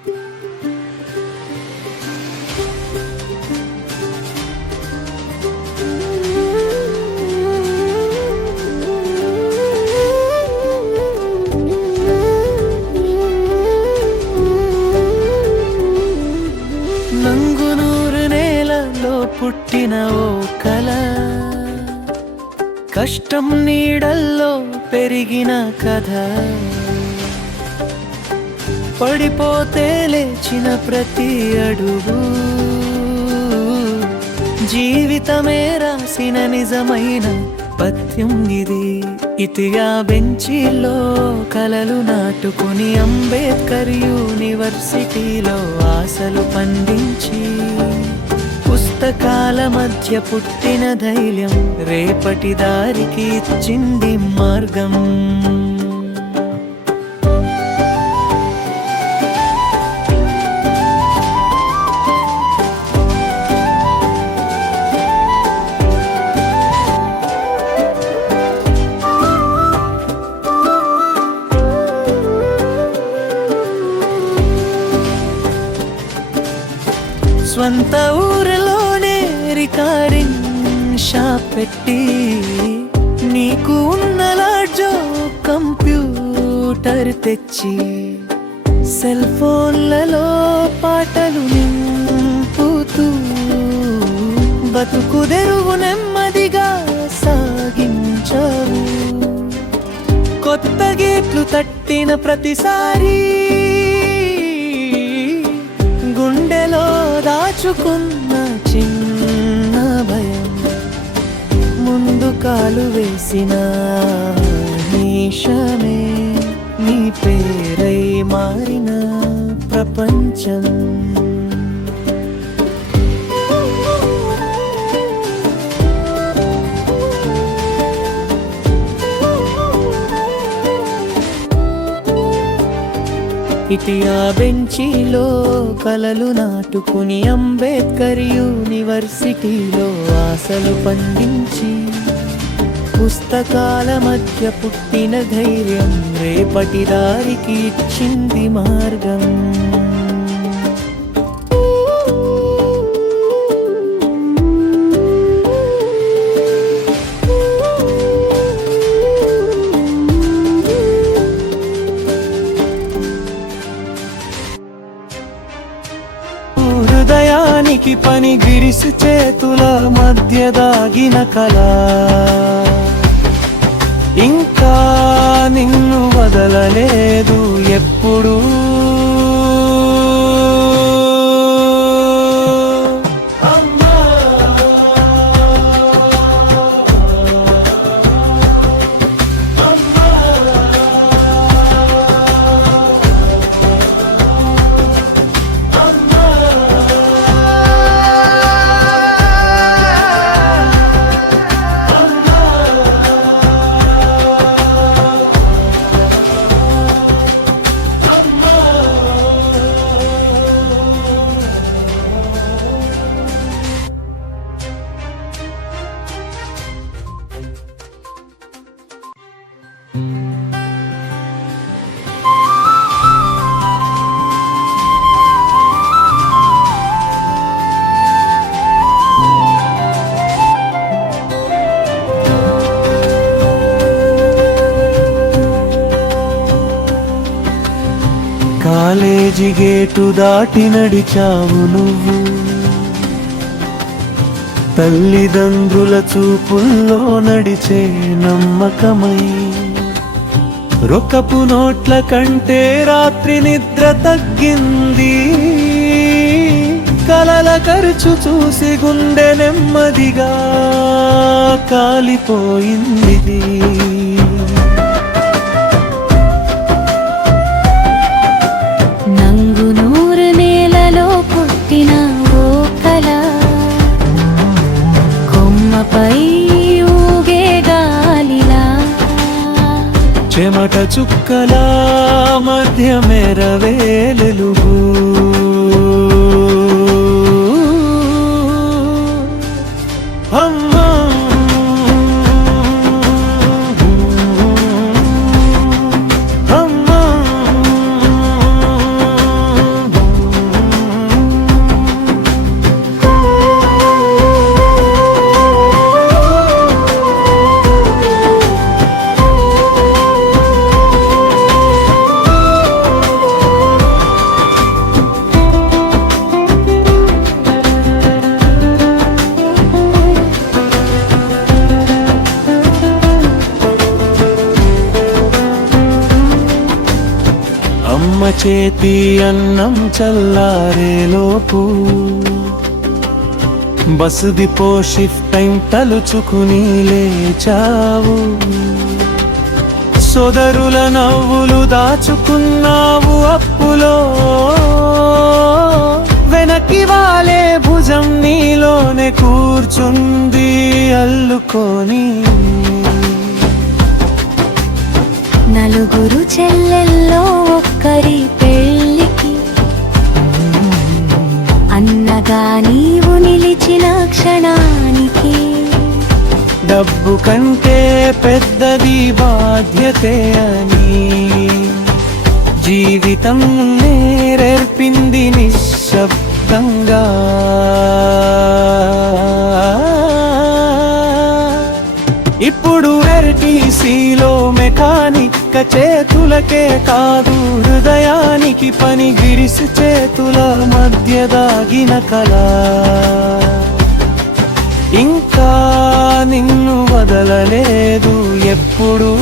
నంగునూరు నేలలో పుట్టిన ఓ కల, కష్టం నీడల్లో పెరిగిన కథ, పడిపోతే లేచిన ప్రతి అడుగు జీవితమే రాసిన నిజమైన పద్యం ఇది. ఇతిగా బెంచీలో కలలు నాటుకుని అంబేద్కర్ యూనివర్సిటీలో ఆశలు పండించి, పుస్తకాల మధ్య పుట్టిన ధైర్యం రేపటి దారికి ఇచ్చింది మార్గం. స్వంత ఊరిలోనే రికార్డింగ్ షాప్ పెట్టి, నీకు ఉన్న లాడ్జో కంప్యూటర్ తెచ్చి, సెల్ ఫోన్లలో పాటలు నింపుతూ బతుకు తెరువు నెమ్మదిగా సాగించావు. కొత్త గేట్లు తట్టిన ప్రతిసారి గుండెలో దాచుకున్న చిన్న భయం ముందు కాలు వేసిన నిమిషమే నీ పేరై మారిన ప్రపంచం. ఇటియా బెంచీలో కలలు నాటుకుని అంబేద్కర్ యూనివర్సిటీలో ఆశలు పండించి, పుస్తకాల మధ్య పుట్టిన ధైర్యం రేపటి దారికి ఇచ్చింది మార్గం. హృదయానికి పని గిరిసి చేతుల మధ్య దాగిన కళ, ఇంకా నిన్ను వదలలేదు ఎప్పుడు. కాలేజీ గేటు దాటి నడిచావు నువ్వు, తల్లిదండ్రుల చూపుల్లో నడిచే నమ్మకమై. రొక్కపు నోట్ల కంటే రాత్రి నిద్ర తగ్గింది, కలల ఖర్చు చూసి గుండె నెమ్మదిగా కాలిపోయింది. నంగునూరు నేలలో పుట్టిన ఓ కల, కొమ్మపై ఊగే గాలిలా, చెమట చుక్కల మధ్య మెరవేలుగు. అమ్మా అమ్మా చేతి అన్నం చల్లారేలోపు బస్ డిపో షిఫ్ట్ టైం తలుచుకుని లేచావు. సోదరుల నవ్వులు దాచుకున్నావు అప్పులో, వెనక్కి వాలే భుజం నీలోనే కూర్చుంది అల్లుకొని. నలుగురు చెల్లెల్లో ఒక్కరి పెళ్ళికి అన్నగా నీవు నిలిచిన క్షణానికి డబ్బు కంటే పెద్దది బాధ్యతే అని జీవితం నేర్పింది నిశ్శబ్దంగా. ఇప్పుడు ఆర్టీసీలో మెకానిక్ చేతులకే కాదు హృదయానికి పని. గిరిసి చేతుల మధ్య దాగిన కళ ఇంకా నిన్ను వదలలేదు ఎప్పుడూ.